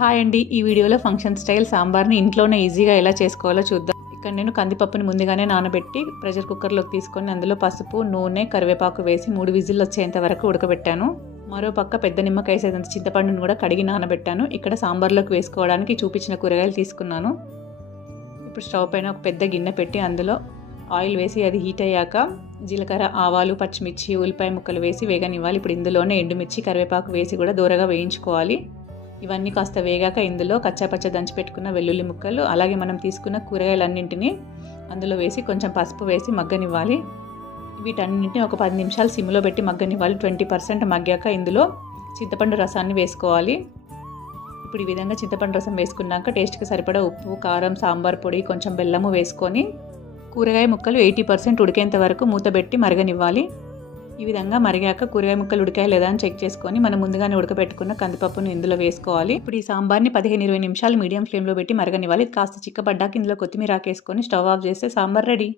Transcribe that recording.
Hi అండి. ఈ వీడియోలో ఫంక్షన్ స్టైల్ సాంబార్ని ఇంట్లోనే ఈజీగా ఎలా చేసుకోవాలో చూద్దాం. ఇక్కడ నేను కందిపప్పుని ముందుగానే నానబెట్టి ప్రెషర్ కుక్కర్లోకి తీసుకొని అందులో పసుపు, నూనె, కరివేపాకు వేసి 3 విజిల్లు వచ్చేంత వరకు ఉడకబెట్టాను. మరో పక్క పెద్ద నిమ్మకాయ సైజంత చింతపండును కూడా కడిగి నానబెట్టాను. ఇక్కడ సాంబార్లోకి వేసుకోవడానికి చూపించిన కూరగాయలు తీసుకున్నాను. ఇప్పుడు స్టవ్ పైన ఒక పెద్ద గిన్నె పెట్టి అందులో ఆయిల్ వేసి అది హీట్ అయ్యాక జీలకర్ర, ఆవాలు, పచ్చిమిర్చి, ఉల్లిపాయ ముక్కలు వేసి వేగనివ్వాలి. ఇప్పుడు ఇందులోనే ఎండుమిర్చి, కరివేపాకు వేసి కూడా దూరగా వేయించుకోవాలి. ఇవన్నీ కాస్త వేగాక ఇందులో కచ్చాపచ్చ దంచి పెట్టుకున్న వెల్లుల్లి ముక్కలు, అలాగే మనం తీసుకున్న కూరగాయలన్నింటినీ అందులో వేసి కొంచెం పసుపు వేసి మగ్గనివ్వాలి. వీటన్నింటినీ ఒక 10 నిమిషాలు సిమ్లో పెట్టి మగ్గనివ్వాలి. 20% మగ్గాక ఇందులో చింతపండు రసాన్ని వేసుకోవాలి. ఇప్పుడు ఈ విధంగా చింతపండు రసం వేసుకున్నాక టేస్ట్కి సరిపడా ఉప్పు, కారం, సాంబార్ పొడి, కొంచెం బెల్లము వేసుకొని కూరగాయ ముక్కలు 80% ఉడికేంత వరకు మూతబెట్టి మరగనివ్వాలి. ఈ విధంగా మరిగాక కూరగాయ ముక్కలు ఉడికాయ లేదా అని చెక్ చేసుకొని మనం ముందుగానే ఉడకబెట్టుకున్న కందిపప్పును ఇందులో వేసుకోవాలి. ఇప్పుడు ఈ సాంబార్ని 15-20 నిమిషాలు మీడియం ఫ్లేమ్లో పెట్టి మరగనివ్వాలి. కాస్త చిక్కబడ్డాక ఇందులో కొత్తిమీర ఆకేసుకొని స్టవ్ ఆఫ్ చేస్తే సాంబార్ రెడీ.